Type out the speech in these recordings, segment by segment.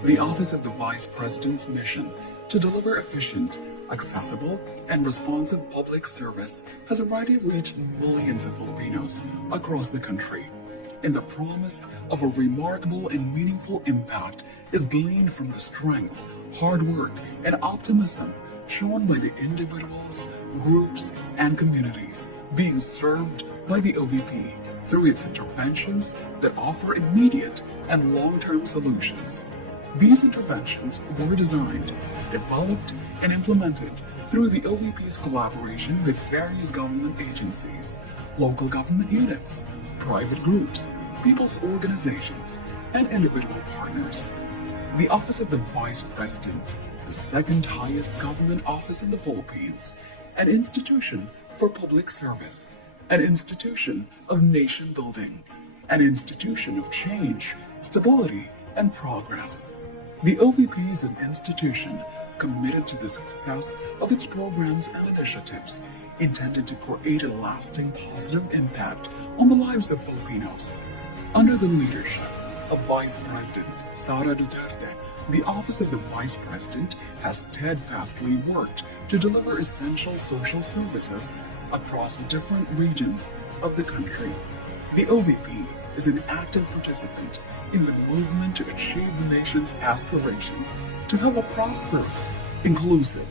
The Office of the Vice President's mission to deliver efficient, accessible, and responsive public service has already reached millions of Filipinos across the country, and the promise of a remarkable and meaningful impact is gleaned from the strength, hard work, and optimism shown by the individuals, groups, and communities being served by the OVP through its interventions that offer immediate and long-term solutions. These interventions were designed, developed, and implemented through the OVP's collaboration with various government agencies, local government units, private groups, people's organizations, and individual partners. The Office of the Vice President, the second highest government office in the Philippines, an institution for public service, an institution of nation building, an institution of change, stability, and progress. The OVP is an institution committed to the success of its programs and initiatives intended to create a lasting positive impact on the lives of Filipinos. Under the leadership of Vice President Sara Duterte, the Office of the Vice President has steadfastly worked to deliver essential social services across different regions of the country. The OVP is an active participant in the movement to achieve the nation's aspiration to have a prosperous, inclusive,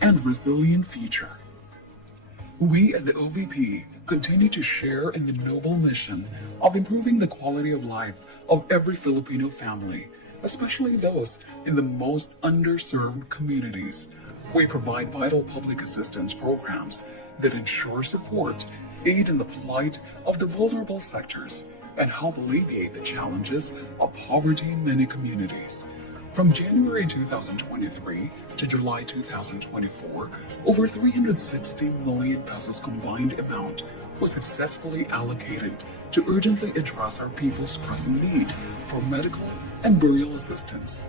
and resilient future. We at the OVP continue to share in the noble mission of improving the quality of life of every Filipino family, especially those in the most underserved communities. We provide vital public assistance programs that ensure support, aid in the plight of the vulnerable sectors, and help alleviate the challenges of poverty in many communities. From January 2023 to July 2024, over 360 million pesos combined amount was successfully allocated to urgently address our people's present need for medical and burial assistance.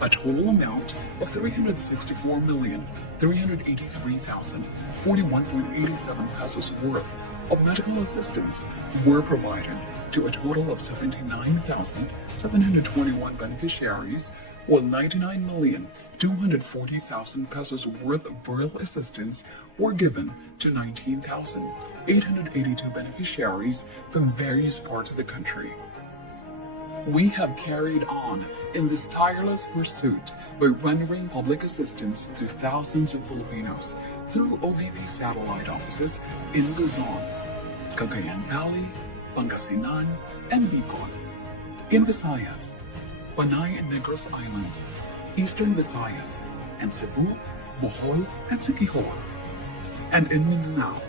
A total amount of 364,383,041.87 pesos worth of medical assistance were provided to a total of 79,721 beneficiaries, while 99,240,000 pesos worth of burial assistance were given to 19,882 beneficiaries from various parts of the country. We have carried on in this tireless pursuit by rendering public assistance to thousands of Filipinos through OVP satellite offices in Luzon, Cagayan Valley, Pangasinan, and Bicol. In Visayas, Panay and Negros Islands, Eastern Visayas, and Cebu, Bohol, and Siquijor. And in Mindanao,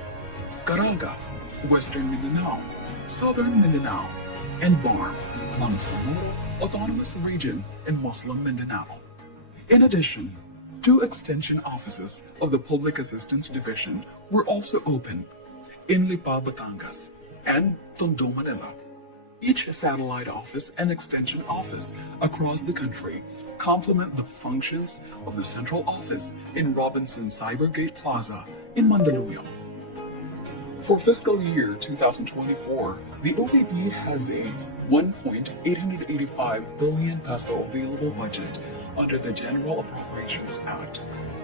Caraga, Western Mindanao, Southern Mindanao, and BARM, Bangsamoro Autonomous Region in Muslim Mindanao. In addition, 2 extension offices of the Public Assistance Division were also opened in Lipa, Batangas, and Tondo, Manila. Each satellite office and extension office across the country complement the functions of the central office in Robinson Cybergate Plaza in Mandaluyong. For fiscal year 2024, the OVP has a 1.885 billion peso available budget under the General Appropriations Act.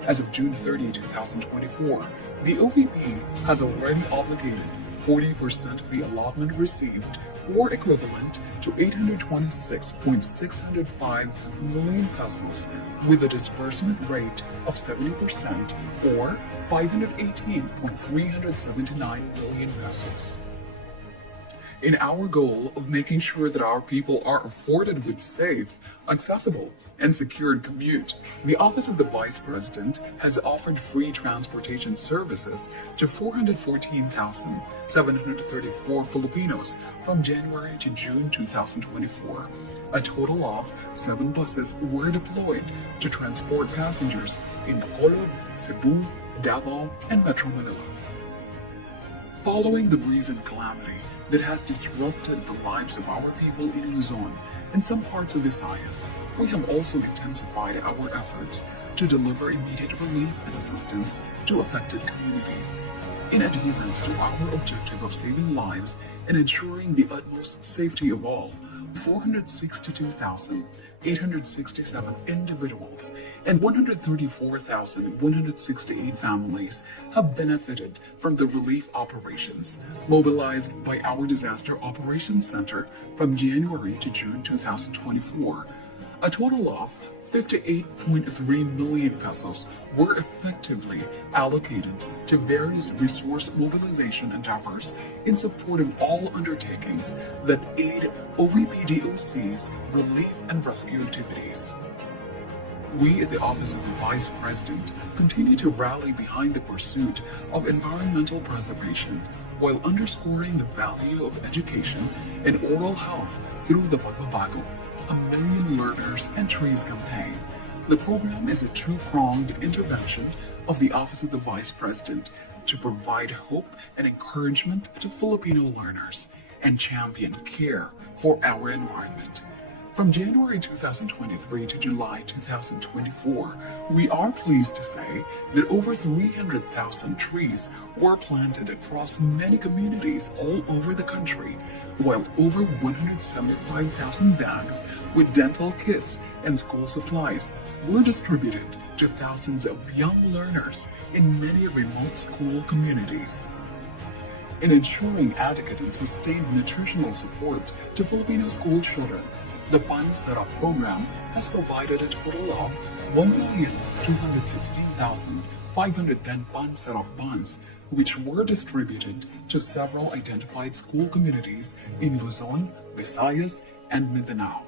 As of June 30, 2024, the OVP has already obligated 40% of the allotment received, or equivalent to 826.605 million pesos, with a disbursement rate of 70%, or 518.379 million pesos. In our goal of making sure that our people are afforded with safe, accessible, and secured commute, the Office of the Vice President has offered free transportation services to 414,734 Filipinos from January to June 2024. A total of 7 buses were deployed to transport passengers in Bacolod, Cebu, Davao, and Metro Manila. Following the recent calamity that has disrupted the lives of our people in Luzon and some parts of Visayas, we have also intensified our efforts to deliver immediate relief and assistance to affected communities. In adherence to our objective of saving lives and ensuring the utmost safety of all, 462,867 individuals and 134,168 families have benefited from the relief operations mobilized by our Disaster Operations Center from January to June 2024. A total of 58.3 million pesos were effectively allocated to various resource mobilization endeavors in support of all undertakings that aid OVP-DOC's relief and rescue activities. We at the Office of the Vice President continue to rally behind the pursuit of environmental preservation while underscoring the value of education and oral health through the Pagbabago, a Million Learners and Trees campaign. The program is a two-pronged intervention of the Office of the Vice President to provide hope and encouragement to Filipino learners and champion care for our environment. From January 2023 to July 2024, we are pleased to say that over 300,000 trees were planted across many communities all over the country, while over 175,000 bags with dental kits and school supplies were distributed to thousands of young learners in many remote school communities. In ensuring adequate and sustained nutritional support to Filipino school children, the Pan Setup program has provided a total of 1,216,510 Pan Setup buns, which were distributed to several identified school communities in Luzon, Visayas, and Mindanao.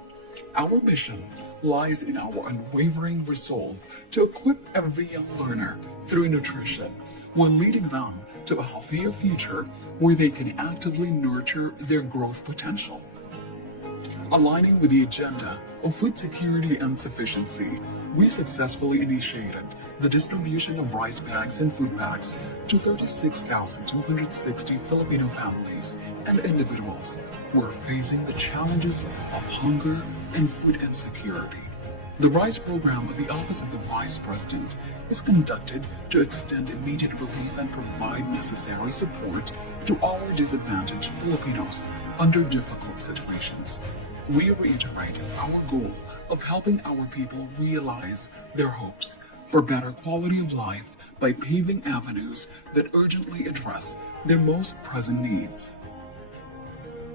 Our mission lies in our unwavering resolve to equip every young learner through nutrition while leading them to a healthier future where they can actively nurture their growth potential. Aligning with the agenda of food security and sufficiency, we successfully initiated the distribution of rice bags and food bags to 36,260 Filipino families and individuals who are facing the challenges of hunger and food insecurity. The RISE program of the Office of the Vice President is conducted to extend immediate relief and provide necessary support to our disadvantaged Filipinos under difficult situations. We reiterate our goal of helping our people realize their hopes for better quality of life by paving avenues that urgently address their most present needs.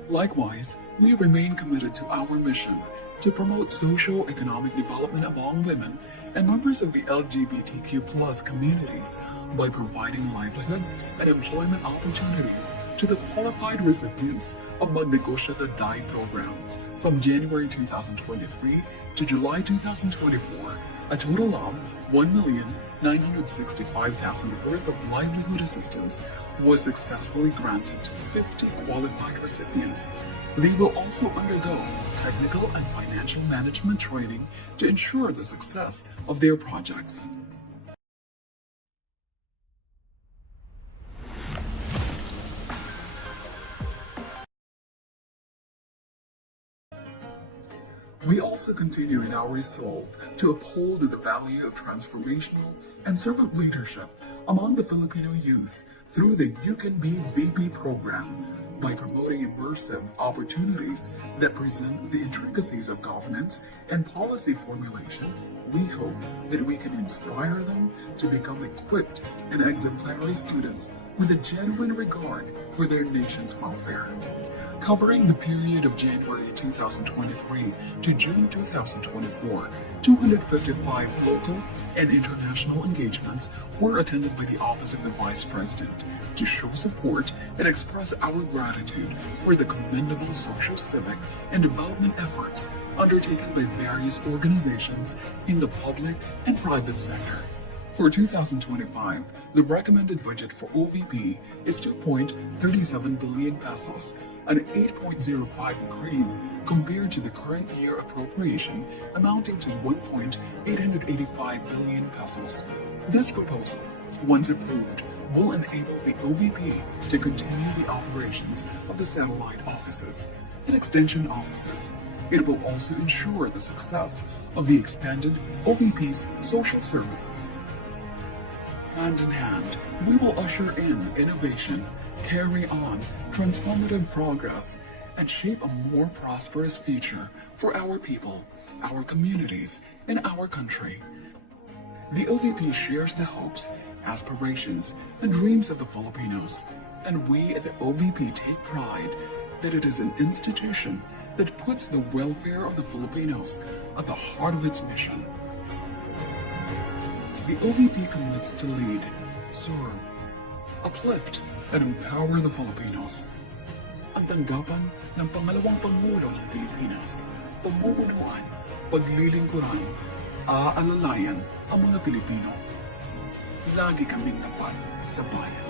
Likewise, we remain committed to our mission to promote socio-economic development among women and members of the LGBTQ+ communities by providing livelihood and employment opportunities to the qualified recipients of Magnegosyo the DAI program. From January 2023 to July 2024, a total of 1,965,000 worth of livelihood assistance was successfully granted to 50 qualified recipients. They will also undergo technical and financial management training to ensure the success of their projects. We also continue in our resolve to uphold the value of transformational and servant leadership among the Filipino youth through the You Can Be VP program. By promoting immersive opportunities that present the intricacies of governance and policy formulation, we hope that we can inspire them to become equipped and exemplary students with a genuine regard for their nation's welfare. Covering the period of January 2023 to June 2024, 255 local and international engagements were attended by the Office of the Vice President to show support and express our gratitude for the commendable social, civic, and development efforts undertaken by various organizations in the public and private sector. For 2025, the recommended budget for OVP is 2.37 billion pesos, an 8.05 increase compared to the current year appropriation amounting to 1.885 billion pesos. This proposal, once approved, will enable the OVP to continue the operations of the satellite offices and extension offices. It will also ensure the success of the expanded OVP's social services. Hand in hand, we will usher in innovation, carry on transformative progress, and shape a more prosperous future for our people, our communities, and our country. The OVP shares the hopes, aspirations, and dreams of the Filipinos, and we as the OVP take pride that it is an institution that puts the welfare of the Filipinos at the heart of its mission. The OVP commits to lead, serve, uplift, and empower the Filipinos. Ang tanggapan ng pangalawang Pangulo ng Pilipinas, pamumunuan, paglilingkuran, aalalayan ang mga Pilipino. Lagi kaming tapat sa bayan.